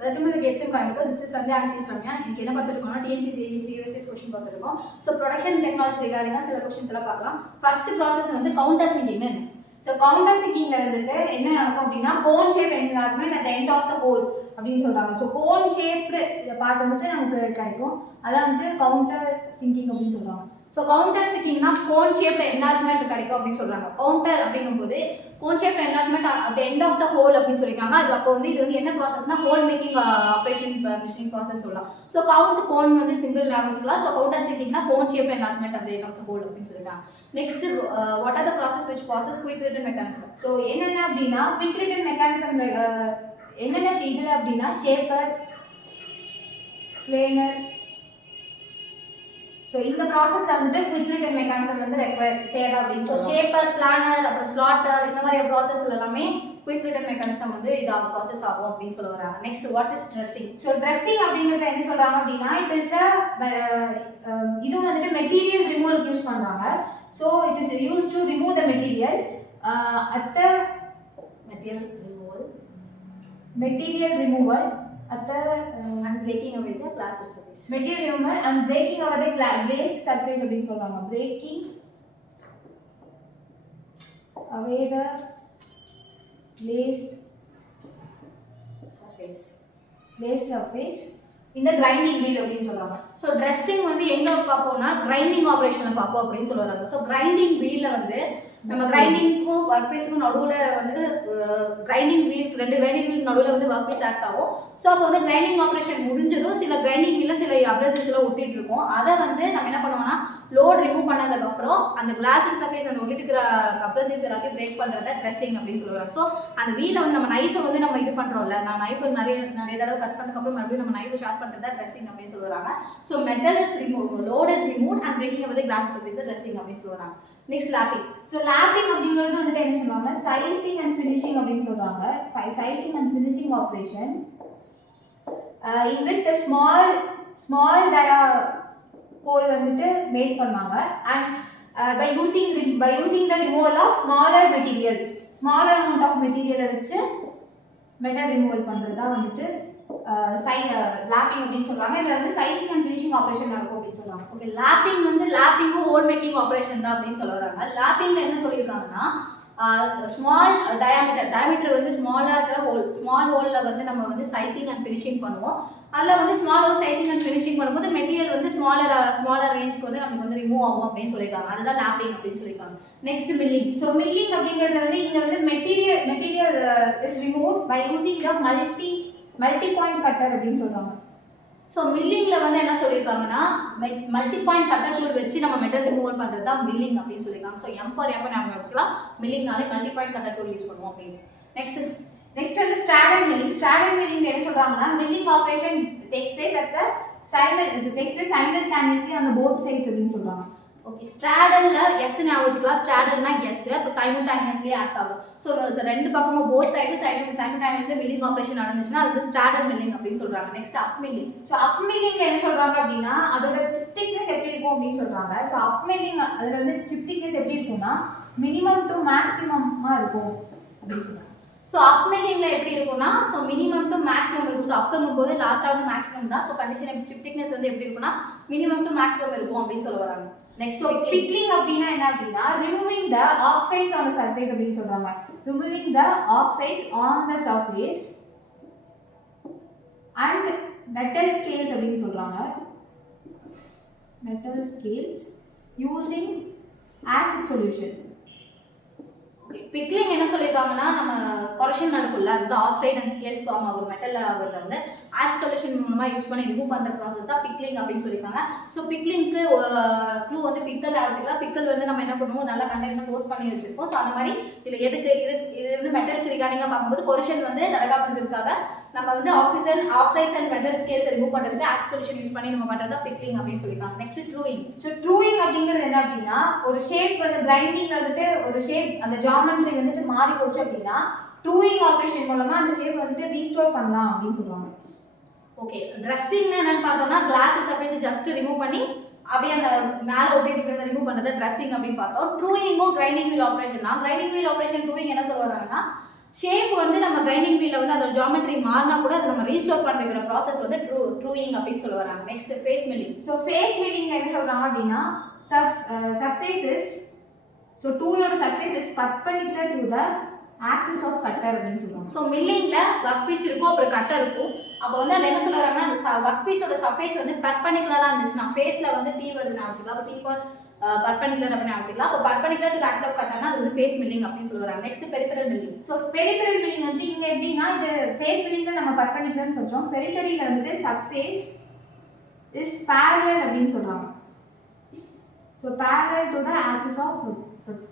Welcome to the GateSafe Coimbatore. This is Sandhya and she's Ramya. இன்னைக்கு என்ன பார்த்துருக்கோம்னா TNPSC previous question பார்த்துருக்கோம். So production technology ரிகார்டிங்காக சில கொஸ்டின்ஸ் எல்லாம் பார்க்கலாம். ஃபர்ஸ்ட் ப்ராசஸ் வந்து கவுண்டர் சிங்கிங். ஸோ கவுண்டர் சிங்கிங்ல வந்துட்டு என்ன நடக்கும் அப்படின்னா cone shape enlargement at the end of the hole அப்படின்னு சொல்றாங்க. ஸோ கோன் ஷேப்டு இந்த பார்ட் வந்துட்டு நமக்கு கிடைக்கும். அதான் வந்து கவுண்டர் சிங்கிங் அப்படின்னு சொல்றாங்க. ஸோ கவுண்டர் சிங்கிங்னா கோன் ஷேப்டு என்லார்ஜ்மெண்ட் கிடைக்கும் அப்படின்னு சொல்றாங்க. கவுண்டர் அப்படிங்கும்போது cone shaped enlargement at end of the hole அப்படின்னு சொல்லியிருக்காங்க. அது அப்போ வந்து இது வந்து என்ன ப்ராசஸ்னா hole making operation machining process சொல்லலாம். ஸோ கவுண்ட் கோன் வந்து சிங்கிள் லாங்குவேஜ் சொல்லலாம். ஸோ கவுண்டர் சிங்கிங்னா cone shape enlargement at end of the hole அப்படின்னு சொல்லியிருக்காங்க. Next what are the process which process quick return mechanism. So என்னென்ன அப்படின்னா quick return mechanism என்னென்ன இதில் அப்படின்னா ஷேப்பர், பிளேனர். ஸோ இந்த ப்ராசஸ்ல வந்து குயிக் ரிட்டன் மெக்கானிசம் வந்து தேவை அப்படின்னு ஸோ ஷேப்பர், பிளானர், அப்புறம் ஸ்லாட்டர் இந்த மாதிரி ப்ராசஸ்ல எல்லாமே குயிக் ரிட்டன் மெக்கானிசம் வந்து இதாக ப்ராசஸ் ஆகும் அப்படின்னு சொல்ல வராங்க. Next what is dressing. So dressing அப்படிங்கிறத என்ன சொல்றாங்க அப்படின்னா இட் இஸ் இது வந்துட்டு மெட்டீரியல் ரிமூவலுக்கு யூஸ் பண்றாங்க. So it is use to remove the material at the material removal at the and breaking away the glass surface. Material removal and breaking away the glazed surface அப்படின்னு சொல்றாங்க. Breaking away the glazed surface in the grinding wheel அப்படின்னு சொல்றாங்க. So dressing வந்து எங்கே பார்ப்போம்னா grinding ஆப்ரேஷனில் பார்ப்போம் அப்படின்னு சொல்லுவாங்க. So grinding வீலில் வந்து நம்ம கிரைண்டிங்க்கும் ஒர்க் பீஸுக்கும் நடுவில் வந்து கிரைண்டிங் வீல் ரெண்டு கிரைண்டிங் வீல் நடுவில் வந்து ஒர்க் பீஸ் ஆக்ட் ஆகும். ஸோ அப்போ வந்து கிரைண்டிங் ஆப்ரேஷன் முடிஞ்சதும் சில கிரைண்டிங் வீலில் சில அப்ரசிவ்ஸ் எல்லாம் ஒட்டிட்டு இருக்கும். அதை வந்து நம்ம என்ன பண்ணுவோம்னா லோட் ரிமூவ் பண்ணதுக்கப்புறம் அந்த கிளாஸிங் சர்ஃபேஸ் அந்த ஒட்டிட்டு இருக்கிற அப்ரசிவ்ஸ் எல்லாத்தையும் பிரேக் பண்ணுறத ட்ரெஸ்ஸிங் அப்படின்னு சொல்லுவாங்க. ஸோ அந்த வீலை வந்து நம்ம நைஃபை வந்து நம்ம இது பண்ணுறோம்ல, நான் நைஃபை நிறைய தடவை கட் பண்ணதுக்கப்புறம் மறுபடியும் நம்ம நைஃபை ஷார்ப் பண்ணுறதா ட்ரெஸ்ஸிங் அப்படின்னு சொல்லுவாங்க. So metal is remove, load is remove and breaking வந்து கிளாஸ் சர்ஃபேஸ் ட்ரெஸ்ஸிங் அப்படின்னு சொல்லுவாங்க. Next lapping. ஸோ லாப்பிங் அப்படிங்கிறது வந்துட்டு என்ன சொல்லுவாங்க சைசிங் அண்ட் ஃபினிஷிங் அப்படின்னு சொல்றாங்க. Sizing and finishing operation in which the small dia hole வந்துட்டு மேட் பண்ணுவாங்க and by using the removal of smaller amount of material வச்சு மெட்டல் ரிமூவல் பண்றதா வந்துட்டு லாப்பிங் அப்படின்னு சொல்றாங்க. இதுல வந்து சைசிங் அண்ட் ஃபினிஷிங் ஆப்ரேஷன் நடக்கும் அப்படின்னு சொல்றாங்க. ஓகே, லாப்பிங் வந்து லாப்பிங்கும் ஹோல் மேக்கிங் ஆப்ரேஷன் தான் அப்படின்னு சொல்றாங்க. லாப்பிங்ல என்ன சொல்லியிருக்காங்கன்னா ஸ்மால் டயாமீட்டர் வந்து ஸ்மாலாக இருக்கிற ஸ்மால் ஹோலில் வந்து நம்ம வந்து சைசிங் அண்ட் ஃபினிஷிங் பண்ணுவோம். அதில் வந்து small whole sizing and finishing பண்ணும்போது மெட்டீரியல் வந்து ஸ்மாலர் ரேஞ்சுக்கு வந்து நமக்கு வந்து ரிமூவ் ஆகும் அப்படின்னு சொல்லியிருக்காங்க. அதுதான் லாப்பிங் அப்படின்னு சொல்லியிருக்காங்க. Next milling. ஸோ மில்லிங் அப்படிங்கிறது வந்து இங்கே வந்து material is remove by using the multi point cutter அப்படின்னு சொல்கிறாங்க. ஸோ மில்லிங்கில் வந்து என்ன சொல்லியிருக்காங்கன்னா மல்டி பாயிண்ட் கட்டர் டூல் வச்சு நம்ம மெட்டல் ரிமூவல் பண்ணுறது தான் மில்லிங் அப்படின்னு சொல்லியிருக்காங்க. ஸோ M ஃபார் நம்ம வச்சுக்கலாம், மில்லிங்னாலே multi point cutter tool use பண்ணுவோம் அப்படின்னு. நெக்ஸ்ட் வந்து ஸ்ட்ராடல் மில்லிங் என்ன சொல்றாங்கன்னா milling operation takes place at the simultaneously on both sides அப்படின்னு சொல்றாங்க. ஓகே, ஸ்ட்ராடல்ல எஸ் ஞாபகம் வச்சுக்கலாம். ஸ்ட்ராடல்னா எஸ், அப்போ சைமல்டேனியஸ்லி ஆக்ட் ஆகும். ஸோ ரெண்டு பக்கமும் both side simultaneously milling operation நடந்துச்சுன்னா அது வந்து ஸ்ட்ராடல் மில்லிங் அப்படின்னு சொல்றாங்க. Next up milling. So up மில்லிங்ல என்ன சொல்றாங்க அப்படின்னா அதோட சிப் திக்னஸ் எப்படி இருக்கும் அப்படின்னு சொல்றாங்க. ஸோ அப் மில்லிங் அதுல வந்து சிப் திக்னஸ் எப்படி இருக்கும்னா மினிமம் டு மேக்ஸிமமா இருக்கும் அப்படின்னு சொல்றாங்க. ஸோ அப் மில்லிங்ல எப்படி இருக்கும்னா ஸோ மினிமம் டு மேக்ஸிமம் இருக்கும். ஸோ அப்புங்கும் போது லாஸ்ட்டாக வந்து மேக்ஸிமம் தான். ஸோ கண்டிஷன் சிப் திக்னஸ் வந்து எப்படி இருக்கும்னா மினிமம் டு மேக்ஸிமம் இருக்கும் அப்படின்னு சொல்ல வராங்க. நெக்ஸ்ட் பிக்லிங் அப்படின்னா என்ன அப்படின்னா removing the oxides on the surface அப்படின்னு சொல்றாங்க. Removing the oxides on the surface and metal scales அப்படின்னு சொல்றாங்க. Metal scales using acid solution. Okay, pickling என்ன சொல்லியிருக்காங்கன்னா நம்ம கொரஷன் நடக்கும்ல, அதுதான் ஆக்சைட் அண்ட் ஸ்கேல்ஸ் ஃபார்ம் ஆகும் மெட்டல் ஆகிறதுல வந்து ஆசிட் சொல்யூஷன் மூலமாக யூஸ் பண்ணி ரிமூவ் பண்ணுற ப்ராசஸ் தான் பிக்லிங் அப்படின்னு சொல்லியிருக்காங்க. ஸோ பிக்லிங்க்கு க்ளூ வந்து பிக்கல் அடிச்சுக்கலாம். பிக்கல் வந்து நம்ம என்ன பண்ணுவோம் நல்லா கண்டெய்னர் க்ளோஸ் பண்ணி வச்சிருக்கோம். ஸோ அந்த மாதிரி இதில் எதுக்கு இது வந்து மெட்டலுக்கு ரிகார்டிங்காக பார்க்கும்போது கொரஷன் வந்து நடக்காம இருக்கிறதுக்காக நம்ம வந்து oxides and metal scales remove பண்ணுறதுக்கு ஆசிட் சொல்யூஷன் யூஸ் பண்ணி நம்ம பண்ணுறது தான் பிக்லிங் அப்படின்னு சொல்லியிருக்காங்க. நெக்ஸ்ட் ட்ரூயிங். ஸோ ட்ரூயிங் அப்படிங்கிறது என்ன அப்படின்னா ஒரு ஷேப் வந்து கிரைண்டிங்ல வந்துட்டு ஒரு ஷேப் அந்த ஜாமெட்ரி வந்துட்டு மாறி போச்சு அப்படின்னா ட்ரூயிங் ஆப்ரேஷன் மூலமா அந்த ஷேப் வந்துட்டு ரீஸ்டோர் பண்ணலாம் அப்படின்னு சொல்லுவாங்க. ஓகே, ட்ரெஸ்ஸிங்னா என்னன்னு பார்த்தோம்னா கிளாஸ் சர்ஃபேஸ் ஜஸ்ட் ரிமூவ் பண்ணி அப்படியே அந்த மேலே ஒட்டிட்டு இருக்கிறத ரிமூவ் பண்ணுறது ட்ரெஸ்ஸிங் அப்படின்னு பார்த்தோம். ட்ரூயிங்கும் கிரைண்டிங் வீல் ஆப்ரேஷன் தான். கிரைண்டிங் வீல் ஆப்ரேஷன் ட்ரூயிங் என்ன சொல்ல வராங்கன்னா ஷேப் வந்து நம்ம கிரைண்டிங் வீல்ல வந்து அதோட ஜியோமெட்ரி மாறினா கூட அதை நம்ம ரீஸ்டோர் பண்ற ப்ராசஸ் வந்து ட்ரூயிங் அப்படின்னு சொல்ல வராங்க. Next face milling. So face milling என்ன சொல்றாங்க அப்படின்னா சர்ஃபேசஸ் ஸோ டூலோட surfaces perpendicular to the axis of cutter அப்படின்னு சொல்லுவாங்க. ஸோ மில்லிங்ல ஒர்க் பீஸ் இருக்கும், அப்புறம் கட்டர் இருக்கும். அப்போ வந்து அதில் என்ன சொல்றாங்கன்னா அந்த ஒர்க் பீஸோட சர்ஃபேஸ் வந்து பர்பெண்டிகுலரா இருந்துச்சுன்னா ஃபேஸ்ல வந்து டி வருதுன்னு வச்சுக்கலாம். அப்போ டி ஃபார் பர்பெண்டிகுலர் அப்படின்னு வச்சுக்கலாம். அப்போ பர்பெண்டிகுலர் டு ஆக்சிஸ் ஆஃப் கட்டர்னா அது வந்து ஃபேஸ் மில்லிங் அப்படின்னு சொல்றாங்க. Next peripheral milling. So peripheral milling வந்து இங்க எப்படின்னா இது ஃபேஸ் மில்லிங்ல நம்ம பர்பெண்டிகுலர்னு படிச்சோம். பெரிஃபெரியில வந்து சர்ஃபேஸ் இஸ் parallel அப்படின்னு சொல்றாங்க. ஸோ parallel to the axis of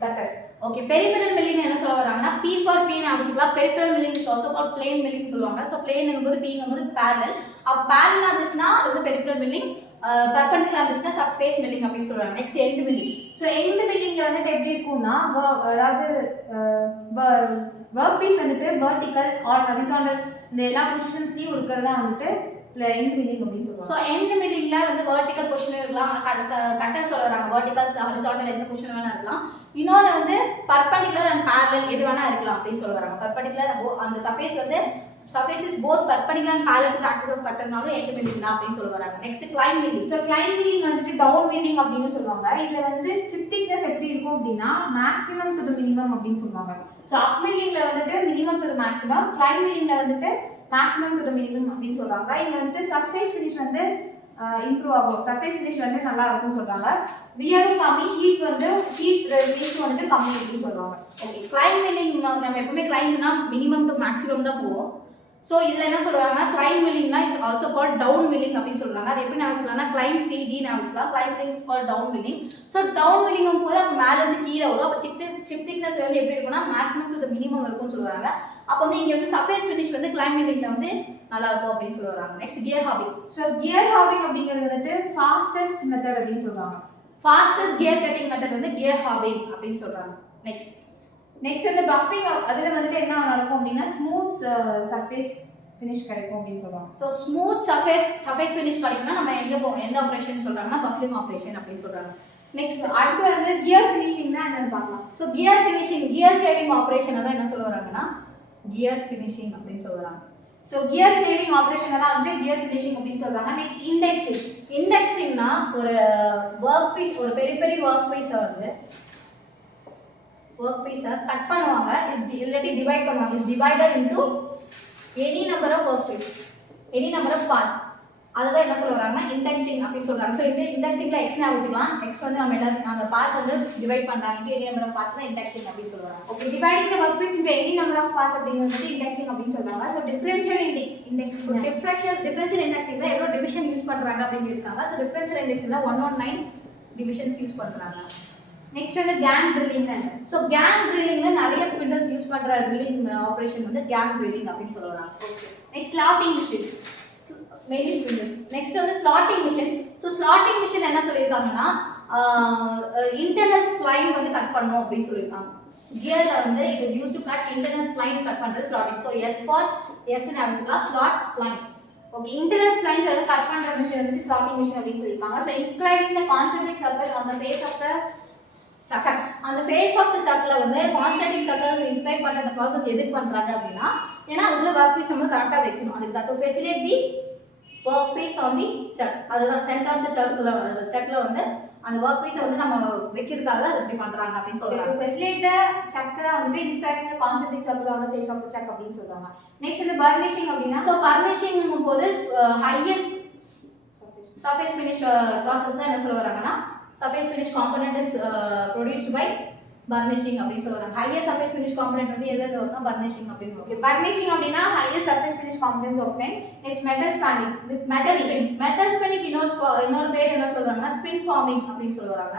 cutter. Okay, peripheral milling என்ன சொல்ல வராங்கன்னா P ஃபார் P னு வச்சுக்கலாம். Peripheral milling is also called plane milling சொல்லுவாங்க. ஸோ பிளேன்ங்கும்போது Pங்கும்போது parallel. அப்போ parallel இருந்துச்சுன்னா அது வந்து பெரிஃபெரல் மில்லிங், பர்பெண்டிகுலர் இருந்துச்சுன்னா சர்ஃபேஸ் மில்லிங் அப்படின்னு சொல்றாங்க. Next end milling. So end மில்லிங்ல வந்துட்டு எப்படி இருக்கும்னா அதாவது ஒர்க் பீஸ் வந்துட்டு வெர்டிகல் ஆர் ஹரிசாண்டல் இந்த எல்லா பொசிஷன்ஸ்லயும் இருக்கிறதா வந்துட்டு எண்ட் மில்லிங் அப்படின்னு சொல்லுவாங்க. ஸோ எண்ட் மில்லிங்ல வந்து வெர்டிகல் பொசிஷன் இருக்கலாம், கட்டர் சொல்ல வராங்க. வெர்டிகல் ஹரிசாண்டல் எந்த பொசிஷன் வேணா இருக்கலாம். இன்னொன்று வந்து பர்பெண்டிகுலர் அண்ட் parallel எது வேணா இருக்கலாம் அப்படின்னு சொல்ல வராங்க. பர்பெண்டிகுலர் அந்த சர்ஃபேஸ் வந்து surface is both perpendicular and parallel to the axis of cutter நாலும் end milling தான் அப்படின்னு சொல்ல வராங்க. Next climb milling. So climb milling வந்துட்டு டவுன் milling அப்படின்னு சொல்லுவாங்க. இதுல வந்து chip thickness எப்படி இருக்கும் அப்படின்னா maximum to the minimum அப்படின்னு சொல்லுவாங்க. ஸோ அப் மில்லிங்ல வந்துட்டு minimum to the maximum, climb millingல வந்துட்டு maximum to the minimum அப்படின்னு சொல்றாங்க. இங்க வந்துட்டு surface finish வந்து இம்ப்ரூவ் ஆகும், surface finish வந்து நல்லா இருக்கும்னு சொல்றாங்க. வியரும் கம்மி, ஹீட் வந்து ஹீட் ரெசிஸ்டன்ஸ் வந்துட்டு கம்மி அப்படின்னு சொல்றாங்க. ஓகே, climb milling நம்ம எப்பவுமே climbனா மினிமம் டு மேக்ஸிமம் தான் போவோம். ஸோ இதில் என்ன சொல்லுவாங்கன்னா climb millingனா is also called down milling அப்படின்னு சொல்லுவாங்க. அது எப்படி நான் வச்சுக்கலாம்னா climb CD நான் வச்சுக்கலாம். climb milling is called down milling. So down milling போது அப்போ மேலேருந்து கீழே வரும். அப்போ chip thickness வந்து எப்படி இருக்கும்னா மேக்ஸிமம் டு த மினிமம் இருக்கும்னு சொல்லுவாங்க. அப்போ வந்து இங்கே வந்து சர்ஃபேஸ் ஃபினிஷ் வந்து climb millingல வந்து நல்லா இருக்கும் அப்படின்னு சொல்லுவாங்க. Next gear hobbing. So gear hobbing அப்படிங்கிறது வந்துட்டு ஃபாஸ்டஸ்ட் மெத்தட் அப்படின்னு சொல்றாங்க. ஃபாஸ்டஸ்ட் கியர் கட்டிங் மெத்தட் வந்து கியர் ஹாபிங் அப்படின்னு சொல்றாங்க. நெக்ஸ்ட் வந்து பஃபிங், அதில் வந்துட்டு என்ன நடக்கும் அப்படின்னா ஸ்மூத் சர்ஃபேஸ் ஃபினிஷ் கிடைக்கும் அப்படின்னு சொல்றாங்க. ஸோ ஸ்மூத் சர்ஃபேஸ் ஃபினிஷ் கிடைக்கும்னா நம்ம எங்கே போவோம், எந்த ஆப்ரேஷன் சொல்றாங்கன்னா பஃபிங் ஆப்ரேஷன் அப்படின்னு சொல்றாங்க. நெக்ஸ்ட் அடுத்து வந்து கியர் ஃபினிஷிங் தான் என்னன்னு பார்க்கலாம். So gear finishing, gear shaving ஆப்ரேஷனை தான் என்ன சொல்ல வராங்கன்னா கியர் ஃபினிஷிங் அப்படின்னு சொல்றாங்க. ஸோ கியர் ஷேவிங் ஆப்ரேஷனை தான் வந்து கியர் ஃபினிஷிங் அப்படின்னு சொல்றாங்க. Next indexing. இண்டெக்ஸிங்னா ஒரு ஒர்க் பீஸ், ஒரு பெரிய ஒர்க் பீஸை வந்து கட் பண்ணுவாங்க, இல்லாட்டி டிவைட் பண்ணுவாங்க. Is divided into any number of work piece, any number of parts. அதுதான் என்ன சொல்ல வராங்கன்னா இண்டெக்ஸிங் அப்படின்னு சொல்றாங்க. ஸோ இந்த இண்டெக்ஸிங்ல எக்ஸ் வச்சுக்கலாம். எக்ஸ் வந்து நம்ம எல்லாரும் அந்த பார்ட்ஸ் வந்து டிவைட் பண்றாங்க, எனி நம்பர் ஆஃப் பார்ட்ஸ் தான் இண்டெக்ஸிங் அப்படின்னு சொல்றாங்க. Okay, dividing the work piece into any number of parts அப்படிங்கிறது இண்டெக்ஸிங் அப்படின்னு சொல்றாங்க. ஸோ டிஃபரன்ஷியல் இண்டெக்ஸிங்ல எவ்வளோ டிவிஷன் யூஸ் பண்றாங்க அப்படின்னு இருக்காங்க. ஸோ டிஃபரன்ஷியல் இண்டெக்ஸிங்ல 119 டிவிஷன்ஸ் யூஸ் பண்றாங்க. நெக்ஸ்ட் வந்து கேங் ட்ரில்லிங். ஸோ கேங் ட்ரில்லிங்ல நிறைய ஸ்பிண்டில்ஸ் யூஸ் பண்ற ட்ரில்லிங் ஆப்ரேஷன் வந்து கேங் ட்ரில்லிங் அப்படின்னு சொல்றாங்க. Okay, next slotting machine. Mainly spindles. Next வந்து slotting machine. So slotting machine என்ன சொல்லியிருக்காங்கன்னா இன்டர்னல் ஸ்ப்ளைன் வந்து கட் பண்ணணும் அப்படின்னு சொல்லியிருக்காங்க. கியர்ல வந்து it is use to cut internal spline cut பண்றது ஸ்லாட்டிங். ஸோ எஸ் ஃபார் எஸ்ன்னு ஆரம்பிச்சுக்கலாம், slot spline. Okay, internal splines வந்து கட் பண்ற மிஷின் வந்து ஸ்லாட்டிங் மிஷின் அப்படின்னு சொல்லியிருக்காங்க. So inscribing the concentric circle on the face of the chuck. அந்த face of the சக்ல வந்து கான்சென்ட்ரிக் சர்க்கிள் இன்ஸ்கிரைப் பண்ற அந்த ப்ராசஸ் எதுக்கு பண்றாங்க அப்படின்னா ஏன்னா அதுக்குள்ள ஒர்க் பீஸ் நம்ம கரெக்டா வைக்கணும். அதுக்கு தான் to facilitate the work piece on the chuck. அதுதான் சென்டர் ஆஃப் தி சக்ல வந்து அந்த ஒர்க் பீஸை வந்து நம்ம வைக்கிறதுக்காக அது இப்படி பண்றாங்க அப்படின்னு சொல்றாங்க. டு ஃபெசிலிட்டேட் தி சக் தான் வந்து inscribing the concentric circle on the face of the chuck அப்படின்னு சொல்றாங்க. நெக்ஸ்ட் வந்து பர்னிஷிங் அப்படினா சோ பர்னிஷிங்ங்கும் போது ஹையஸ்ட் சர்ஃபேஸ் ஃபினிஷ் ப்ராசஸ் தான் என்ன சொல்ல வராங்கன்னா surface finish component is produced by burnishing அப்படி சொல்றாங்க. highest surface finish component வந்து எதுல வரும்னா burnishing அப்படினு. ஓகே, burnishing அப்படினா highest surface finish components obtained. Next metal spinning. metal spinning இன்னொரு பேர் என்ன சொல்றாங்கன்னா spin forming அப்படினு சொல்றாங்க.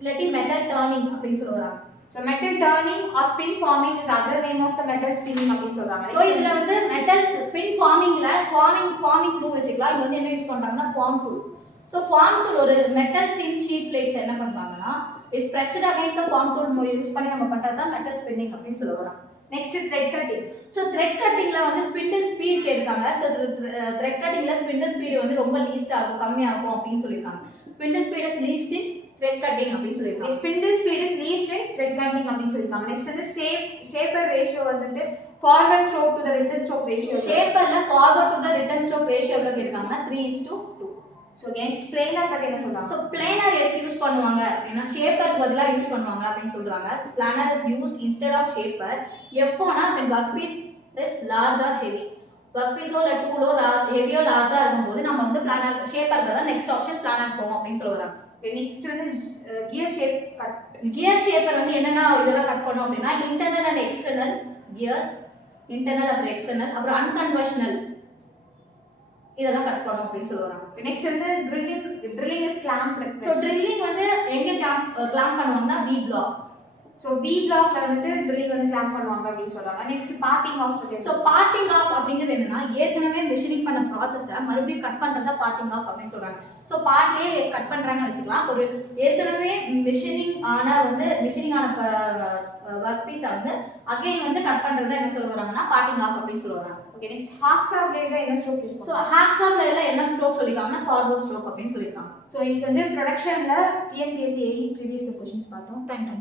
இல்லாட்டி metal turning அப்படினு சொல்றாங்க. So metal turning or spin forming is other name of the metal spinning அப்படினு சொல்றாங்க. சோ இதுல வந்து metal spin formingல forming tool வச்சுக்கலாம். இது வந்து என்ன யூஸ் பண்றாங்கன்னா form tool. So form tool ஒரு metal thin sheet plates என்ன பண்றாங்கன்னா is pressed against the form tool use பண்ணி நம்ம பண்றது தான் metal spinning அப்படினு சொல்றாங்க. Next thread cutting. So thread cuttingல வந்து spindle speed கேட்காங்க. So thread cuttingல spindle speed வந்து ரொம்ப லீஸ்டா இருக்கும், கம்மியா இருக்கும் அப்படினு சொல்லிருக்காங்க. Spindle speed is least in thread cutting அப்படின்னு சொல்லியிருக்காங்க. Spindle speed is least in thread cutting அப்படின்னு சொல்லியிருக்காங்க. நெக்ஸ்ட் வந்து ஷேப்பர் ரேஷியோ வந்துட்டு forward stroke to the return stroke ratio. ஷேப்பர்ல forward to the return stroke ratio எவ்வளவு கேட்காங்கன்னா 3:2. ஸோ நெக்ஸ்ட் பிளேனர் பத்தி என்ன சொல்றாங்க? ஸோ பிளேனர் எதுக்கு யூஸ் பண்ணுவாங்க அப்படின்னா ஷேப்பருக்கு பதிலாக யூஸ் பண்ணுவாங்க அப்படின்னு சொல்றாங்க. Planer is use instead of shaper எப்போனா when workpiece is large or heavy. ஒர்க்பீஸோ இல்லை டூலோ ஹெவியோ லார்ஜா இருக்கும்போது நம்ம வந்து பிளானர் ஷேப்பர் தான் நெக்ஸ்ட் ஆப்ஷன் பிளானர் போவோம் அப்படின்னு சொல்றாங்க. நெக்ஸ்ட் வந்து gear shape cut. Gear shaper வந்து என்னென்ன இதெல்லாம் கட் பண்ணும் அப்படின்னா internal and external gears, internal அப்புறம் எக்ஸ்டர்னல் அப்புறம் அன்கன்வென்ஷனல் இதெல்லாம் கட் பண்ணும் அப்படின்னு சொல்லுவாங்க. நெக்ஸ்ட் வந்து drilling is clamp. So drilling வந்து எங்க கிளாம்ப் பண்ணுவாங்கன்னா வி பிளாக். ஸோ வி பிளாக்ல வந்துட்டு ட்ரில்லிங் வந்து கிளாம்ப் பண்ணுவாங்க அப்படின்னு சொல்றாங்க. Next parting off. So parting off அப்படிங்கிறது என்னன்னா ஏற்கனவே மெஷினிங் பண்ண ப்ராசஸை மறுபடியும் கட் பண்ணுறதா பார்ட்டிங் ஆஃப் அப்படின்னு சொல்றாங்க. ஸோ பார்ட்லேயே கட் பண்ணுறாங்கன்னு வச்சுக்கலாம். ஒரு ஏற்கனவே மெஷினிங் ஆன ஒர்க் பீஸை வந்து அகைன் வந்து கட் பண்ணுறதா என்ன சொல்லுவாங்கன்னா பார்ட்டிங் ஆஃப் அப்படின்னு சொல்லுவாங்க. ஓகே நெக்ஸ்ட் ஹாக்ஸா பிளேட்ல என்ன ஸ்ட்ரோக் யூஸ்? ஸோ ஹாக்ஸா பிளேட்ல என்ன ஸ்ட்ரோக் சொல்லிருக்காங்கன்னா ஃபார்வர்ட் ஸ்ட்ரோக் அப்படின்னு சொல்லியிருக்காங்க. ஸோ இது வந்து ப்ரொடக்ஷன்ல டிஎன்பிஎஸ்சி ப்ரீவியஸ் क्वेश्चंस பார்த்தோம். தேங்க்யூ.